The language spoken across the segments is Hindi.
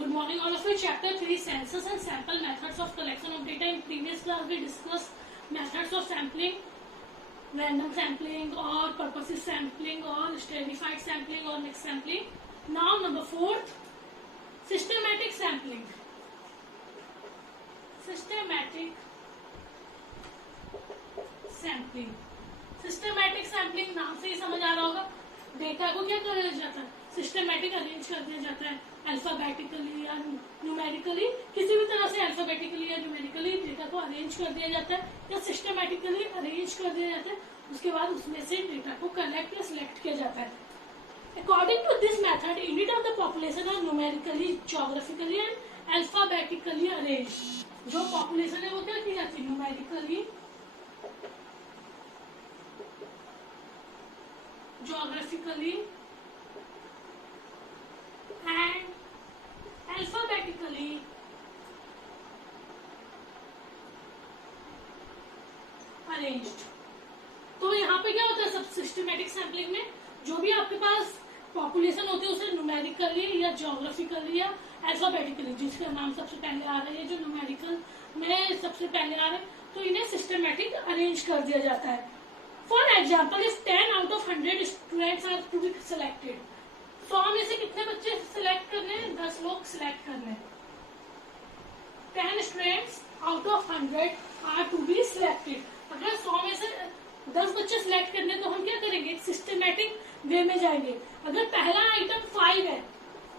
Good morning all of you. Chapter 3 Census and Sample Methods of Collection of Data. In previous class we discussed methods of sampling, random sampling or purposive sampling or stratified sampling or mixed sampling. Now number 4, systematic sampling. Systematic sampling. Systematic sampling नाम से ही समझ आ रहा होगा. डेटा को क्या किया जाता है? सिस्टमैटिक अरेंज कर दिया जाता है, अल्फाबेटिकली या न्यूमेरिकली, किसी भी तरह से अल्फाबेटिकली या न्यूमेरिकली डेटा को अरेंज कर दिया जाता है या सिस्टमैटिकली अरेंज कर दिया जाता है. उसके बाद उसमें से डेटा को कलेक्ट या सिलेक्ट किया जाता है. According to this method, unit of the population are numerically, geographically and alphabetically arrange. जो पॉपुलेशन है वो क्या की जाती है? Numerically, geographically and alphabetically arranged. तो यहाँ पे क्या होता है सब सिस्टमैटिक सैम्पलिंग में? जो भी आपके पास पॉपुलेशन होती है उसे न्यूमेरिकली या ज्योग्राफिकली या अल्फाबेटिकली, जिसका नाम सबसे पहले आ रहा है, जो न्यूमेरिकल में सबसे पहले आ रहा है, तो इन्हें सिस्टमैटिक अरेंज कर दिया जाता है. For example, if 10 out of 100 students are to be selected, 100 में से कितने बच्चे सिलेक्ट करने हैं? 10 लोग सिलेक्ट करने हैं. 10 students out of 100 are to be selected. अगर 100 में से 10 बच्चे सिलेक्ट करने तो हम क्या करेंगे? सिस्टमैटिक वे में जाएंगे. अगर पहला आइटम 5 है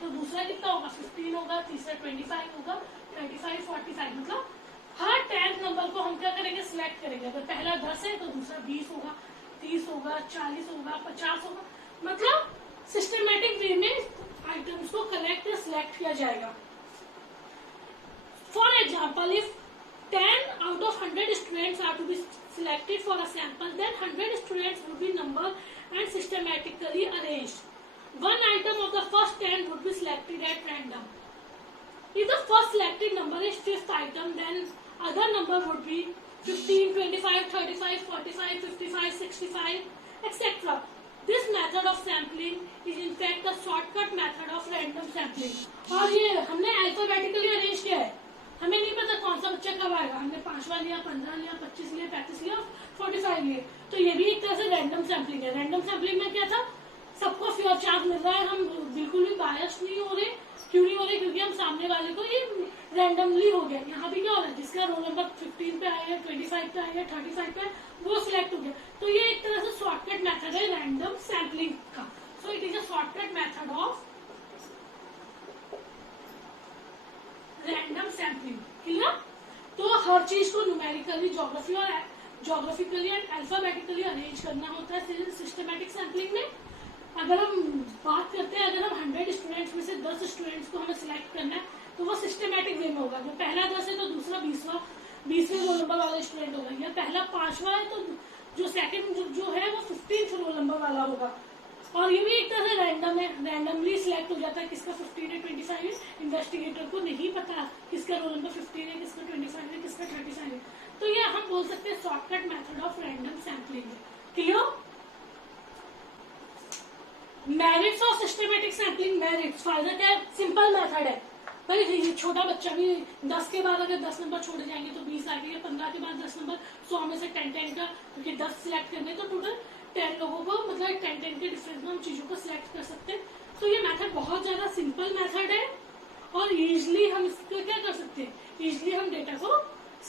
तो दूसरा कितना होगा? 15 होगा, तीसरा 25 होगा, 35, 45, मतलब हर 10th नंबर को हम क्या करेंगे? सिलेक्ट करेंगे. अगर पहला 10 है तो दूसरा 20 होगा, 30 होगा, 40 होगा, 50 होगा, मतलब सिस्टमैटिक वे में आइटम्स को कलेक्ट या सिलेक्ट किया जाएगा. For example, if 10 out of 100 students are to be selected for a sample, then 100 students would be numbered and systematically arranged. One item of the first 10 would be selected at random. If the first selected number is 5th item, then other number would be 15, 25, 35, 45, 55, 65, etc. This method of sampling is in fact a shortcut method of random sampling. और ये हमने अल्फाबेटिकली अरेंज किया है. हमें नहीं पता कौन सा बच्चा कब आएगा. हमने 5वां लिया, 15 लिया, 25 लिया, 35 लिया, 45 लिए. तो ये भी एक तरह से रैंडम सैम्पलिंग है. रैंडम सैम्पलिंग में क्या था? सबको फ्री ऑफ चार्ज मिल रहा है, हम बिल्कुल भी बायस नहीं हो रहे. क्यों नहीं हो रहे? क्योंकि हम सामने वाले को ये रैंडमली हो गया. यहाँ भी क्या हो रहा है? जिसका रोल नंबर 15 पे आएगा, 25 पे आएगा, 35 पे, वो सिलेक्ट हो गया. तो ये एक तरह से शॉर्टकट मेथड है रैंडम सैम्पलिंग का. So it is a shortcut method of random sampling. Clear? तो हर चीज को numerically, geographically and alphabetically arrange करना होता है सिस्टमैटिक सैम्पलिंग में. अगर हम बात करते हैं, अगर हम 100 स्टूडेंट्स में से 10 स्टूडेंट्स को हमें सिलेक्ट करना है तो वो सिस्टमैटिक वे में होगा. जो पहला 10 है तो दूसरा 20वें रोल नंबर वाला स्टूडेंट होगा, या पहला 5वां है तो जो सेकंड जो है वो 15th रोल नंबर वाला होगा. और ये भी एक तरह से रैंडम है, रैंडमली सिलेक्ट हो जाता है किसका 15 है, 25 है. इन्वेस्टिगेटर को नहीं पता किसका रोल नंबर 15 है, किसका 25 है, किसका 35 है. तो ये हम बोल सकते हैं shortcut method of random sampling. Clear? Merits और सिस्टमैटिक सैम्पलिंग. मेरिट्स फायदा क्या है? सिंपल मेथड है भाई. ये छोटा बच्चा भी 10 के बाद अगर 10 नंबर छोड़े जाएंगे तो 20 आ गए, 15 के बाद 10 नंबर, 100 में से 10 का, क्योंकि 10 सिलेक्ट करने तो टोटल 10 लोगों को, मतलब 10 के डिफरेंस में हम चीजों को सिलेक्ट कर सकते हैं. तो ये मेथड बहुत ज्यादा सिंपल मेथड है और इजिली हम इसको क्या कर सकते हैं? इजिली हम डेटा को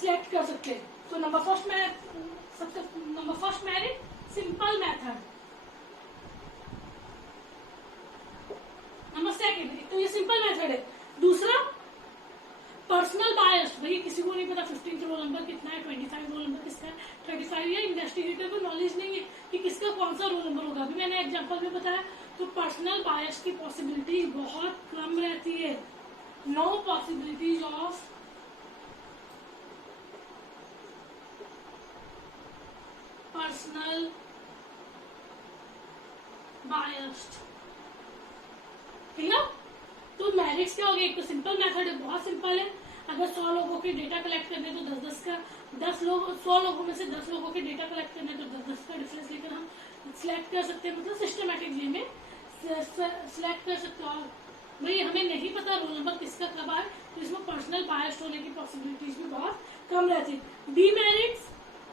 सिलेक्ट कर सकते हैं. तो number first merit simple method. Number second, तो ये सिंपल मेथड है. दूसरा पर्सनल बायस. भाई किसी को नहीं पता 15th रोल नंबर कितना है, 25 रोल नंबर किसका है, 35, या इन्वेस्टिगेटर को नॉलेज नहीं है कि किसका कौन सा रोल नंबर होगा. अभी मैंने एग्जांपल में बताया. तो पर्सनल बायस की पॉसिबिलिटी बहुत कम रहती है. No possibilities of personal bias. ठीक है? तो मेरिट्स क्या हो गया? एक तो सिंपल मेथड है, बहुत सिंपल है. अगर 100 लोगों के डेटा कलेक्ट करने तो 100 लोगों में से 10 लोगों के डेटा कलेक्ट करने तो 10 का डिफरेंस लेकर हम सिलेक्ट कर सकते हैं. मतलब सिस्टमैटिक वे में सिलेक्ट कर सकते हो. भाई हमें नहीं पता रोल नंबर किसका कब आए, तो इसमें पर्सनल बायस होने की पॉसिबिलिटीज भी बहुत कम रहती है।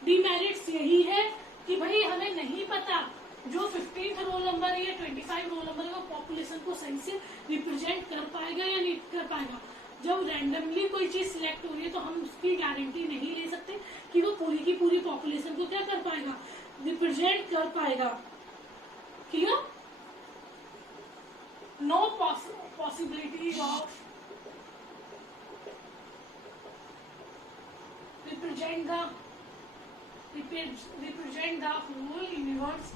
डीमेरिट्स यही है कि भाई हमें नहीं पता जो 15th रोल नंबर है या 25 रोल नंबर है वो पॉपुलेशन को सही से रिप्रेजेंट कर पाएगा या नहीं कर पाएगा। जब रैंडमली कोई चीज सिलेक्ट हो रही है तो हम उसकी गारंटी नहीं ले सकते कि वो पूरी की पूरी पॉपुलेशन को क्या कर पाएगा, रिप्रेजेंट कर पाएगा। Clear? No possibility of represent the whole universe।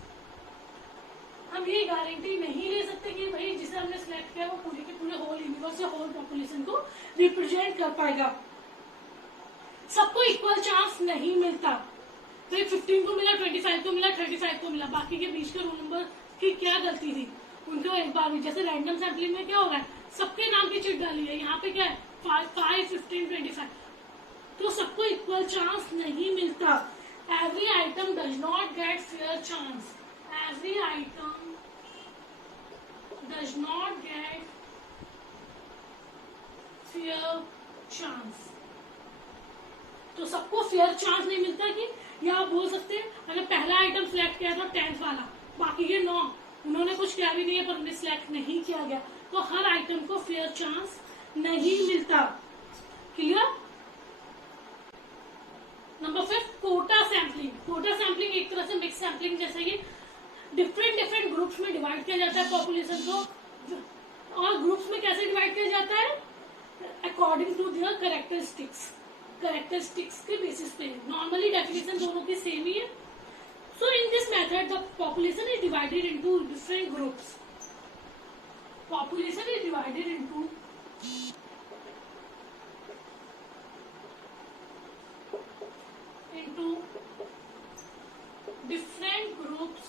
हम ये गारंटी नहीं ले सकते कि भाई जिसे हमने सिलेक्ट किया वो पूरे के पूरे होल यूनिवर्स या होल पॉपुलेशन को रिप्रेजेंट कर पाएगा। सबको इक्वल चांस नहीं मिलता। तो 15 को मिला, 25 को मिला, 35 को मिला, बाकी के बीच के रोल नंबर की क्या गलती थी उनको एक बार भी, जैसे रैंडम सैम्पलिंग में क्या हो रहा है, सबके नाम की चिट डाली है, यहाँ पे क्या है 5, 15, 25, तो सबको इक्वल चांस नहीं मिलता। Every item does not gate fair chance. Every item does not gate fair chance. तो सबको फेयर चांस नहीं मिलता कि, या आप बोल सकते हैं अगर पहला आइटम सिलेक्ट किया था 10th वाला, बाकी के 9 उन्होंने कुछ किया भी नहीं है पर उन्हें सिलेक्ट नहीं किया गया, तो हर आइटम को फेयर चांस नहीं मिलता। Clear? Number 5 quota sampling. Quota sampling एक तरह से मिक्स सैम्पलिंग जैसे ही डिफरेंट ग्रुप्स में डिवाइड किया जाता है पॉपुलेशन को, और ग्रुप्स में कैसे डिवाइड किया जाता है, अकॉर्डिंग टू देयर कैरेक्टरिस्टिक्स के बेसिस पे। नॉर्मली डेफिनेशन दोनों की सेम ही है। So in this method the population is divided into different groups. Population is divided into different groups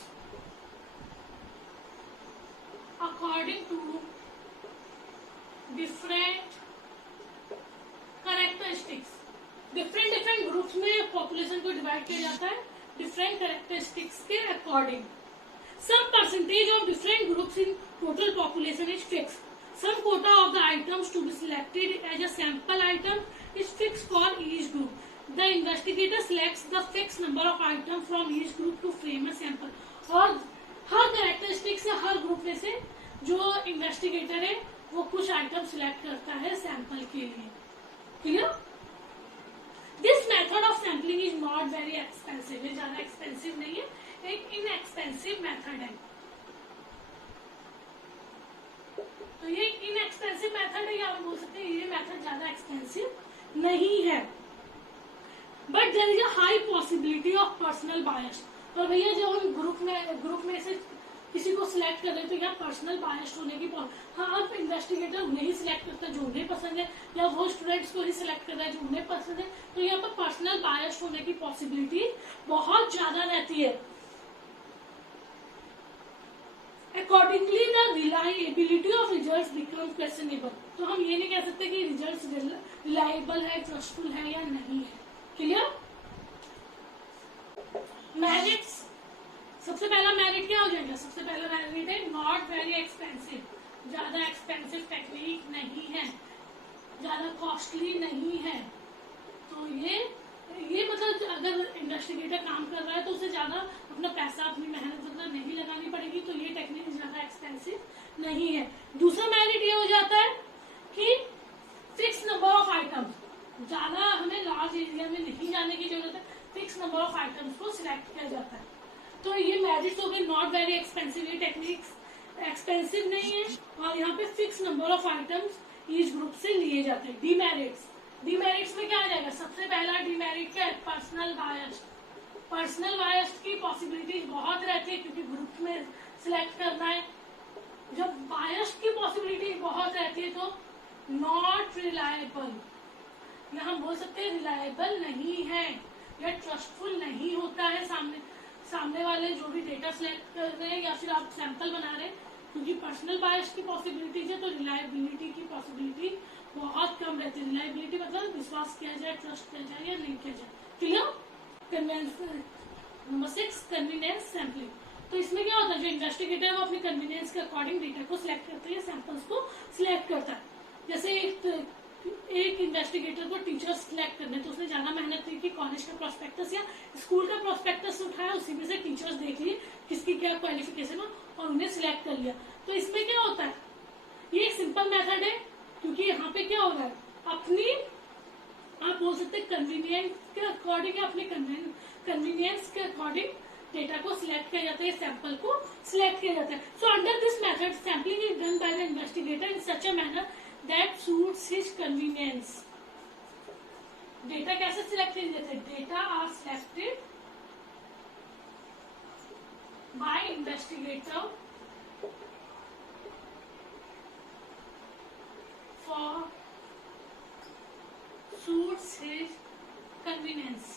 according to different characteristics। Different groups में पॉपुलेशन को डिवाइड किया जाता है डिफरेंट कैरेक्टरिस्टिक्स के according. Some percentage of different groups in total population is fix. Some quota of the items to be selected as a sample item is fix for each group. The investigator selects the fixed number of items from each group to frame a sample। और हर कैरेक्टरिस्टिक से हर ग्रुप में से जो इन्वेस्टिगेटर है वो कुछ आइटम सिलेक्ट करता है सैंपल के लिए। Clear? This method of sampling is not very expensive. ये ज्यादा एक्सपेंसिव नहीं है, एक इनएक्सपेंसिव मेथड है। तो ये इनएक्सपेंसिव मेथड है, या आप बोल सकते हैं ये मेथड ज्यादा एक्सपेंसिव नहीं है। But there is a high possibility of personal bias. और भैया जो हम ग्रुप में से किसी को सिलेक्ट कर रहे हैं तो यहाँ पर्सनल बायस होने की हाँ, अब इन्वेस्टिगेटर उन्हें ही सिलेक्ट करता है जो उन्हें पसंद है, या वो स्टूडेंट्स को ही सिलेक्ट कर रहा है जो उन्हें पसंद है, तो यहाँ पर पर्सनल बायस होने की पॉसिबिलिटी बहुत ज्यादा रहती है। Accordingly the reliability of results become questionable. तो हम ये नहीं कह सकते कि रिजल्ट्स रिलायबल है, ट्रस्टफुल है या नहीं है। क्लियर? मेरिट्स। सबसे पहला मेरिट क्या हो जाएगा? सबसे पहला मेरिट है नॉट वेरी एक्सपेंसिव। ज्यादा एक्सपेंसिव टेक्निक नहीं है, ज्यादा कॉस्टली नहीं है। तो ये मतलब अगर इन्वेस्टिगेटर काम कर रहा है तो उसे ज्यादा अपना पैसा, अपनी मेहनत मतलब नहीं लगानी पड़ेगी, तो ये टेक्निक ज्यादा एक्सपेंसिव नहीं है। दूसरा मेरिट ये हो जाता है कि फिक्स नंबर ऑफ आइटम्स। ज्यादा हमें लार्ज एरिया में नहीं जाने की जरूरत है, फिक्स नंबर ऑफ आइटम्स को सिलेक्ट किया जाता है। तो ये मेरिट्स हो गए नॉट वेरी एक्सपेंसिव। ये टेक्निक्स एक्सपेंसिव नहीं है और यहाँ पे fix number of items each group से लिए जाते हैं। डीमेरिट्स में क्या आ जाएगा? सबसे पहला डीमेरिट क्या है? Personal bias. पर्सनल बायस की पॉसिबिलिटी बहुत रहती है क्योंकि ग्रुप में सिलेक्ट करना है। जब बायस की पॉसिबिलिटी बहुत रहती है तो नॉट रिलायबल, या हम बोल सकते हैं रिलायबल नहीं है या ट्रस्टफुल नहीं होता है सामने वाले जो भी डेटा सिलेक्ट कर रहे हैं या फिर आप सैंपल बना रहे हैं, क्योंकि पर्सनल बायस की पॉसिबिलिटीज है तो रिलायबिलिटी की पॉसिबिलिटी बहुत कम रहती है। रिलायबिलिटी मतलब विश्वास किया जाए, ट्रस्ट किया जाए या नहीं किया जाए। क्लियर? Number 6 convenience sampling. तो इसमें क्या होता है, जो इन्वेस्टिगेटर है वो अपनी कन्वीनियंस के अकॉर्डिंग डेटा को सिलेक्ट करता है, सैंपल्स को सिलेक्ट करता है। जैसे एक इन्वेस्टिगेटर को टीचर्स सिलेक्ट करने, तो उसने ज्यादा मेहनत की, कॉलेज का प्रोस्पेक्टस या स्कूल का प्रोस्पेक्टस उठाया, उसी में से टीचर्स देख लिए किसकी क्या क्वालिफिकेशन हो और उन्हें सिलेक्ट कर लिया। तो इसमें क्या होता है, ये एक सिंपल मेथड है, क्योंकि यहाँ पे क्या हो रहा है, अपनी आप बोल सकते हैं कन्वीनियंस के अकॉर्डिंग या अपने कन्वीनियंस के अकॉर्डिंग डेटा को सिलेक्ट किया जाता है, सैंपल को सिलेक्ट किया जाता है। So under this method sampling is done by the investigator in such a manner that suits his convenience. Data कैसे सिलेक्ट किए जाते हैं, data are selected by investigator for suits his convenience,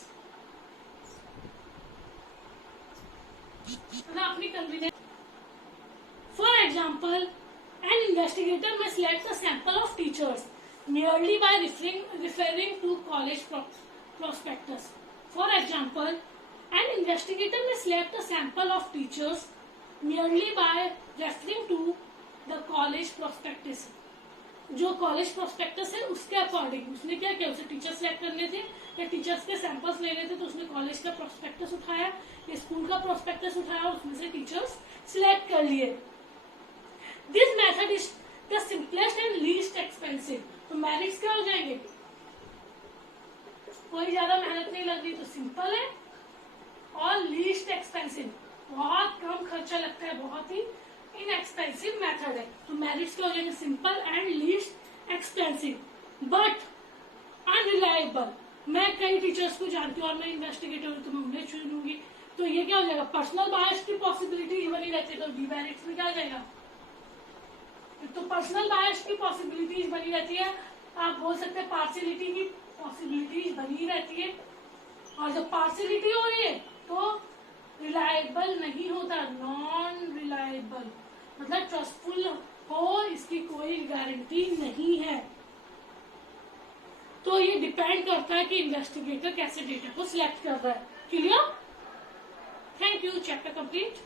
अपनी convenience. For example, an investigator may select a sample of teachers merely by referring to college prospectus. For example, an investigator may select a sample of teachers merely by referring to the college prospectus. जो कॉलेज प्रोस्पेक्टस है उसके अकॉर्डिंग उसने क्या किया, उसे टीचर सिलेक्ट करने थे या टीचर्स के सैंपल्स लेने थे, तो उसने कॉलेज का प्रोस्पेक्टस उठाया या स्कूल का प्रोस्पेक्टस उठाया, उसमें से टीचर्स सिलेक्ट कर लिए। This method is the simplest and least expensive. तो मेरिट्स क्या हो जाएंगे, कोई ज्यादा मेहनत नहीं लग रही तो सिंपल है, और लीस्ट एक्सपेंसिव बहुत कम खर्चा लगता है, बहुत ही इनएक्सपेंसिव मेथड है। तो मेरिट्स क्या हो जाएंगे, simple and least expensive but unreliable. मैं कई टीचर्स को जानती हूँ और मैं इन्वेस्टिगेटर हूँ तो मैं उन्हें चुनूंगी, तो ये क्या हो जाएगा, पर्सनल बायस की पॉसिबिलिटी बनी रहती है। तो डीमेरिट्स में क्या आ जाएगा, तो पर्सनल बायस की पॉसिबिलिटीज बनी रहती है, आप बोल सकते हैं पार्शियलिटी की पॉसिबिलिटीज बनी रहती है, और जब पार्शियलिटी हो रही है तो रिलायबल नहीं होता, नॉन रिलायबल, मतलब ट्रस्टफुल हो इसकी कोई गारंटी नहीं है। तो ये डिपेंड करता है कि इन्वेस्टिगेटर कैसे डेटा को सिलेक्ट कर रहा है। Clear? Thank you. Chapter complete.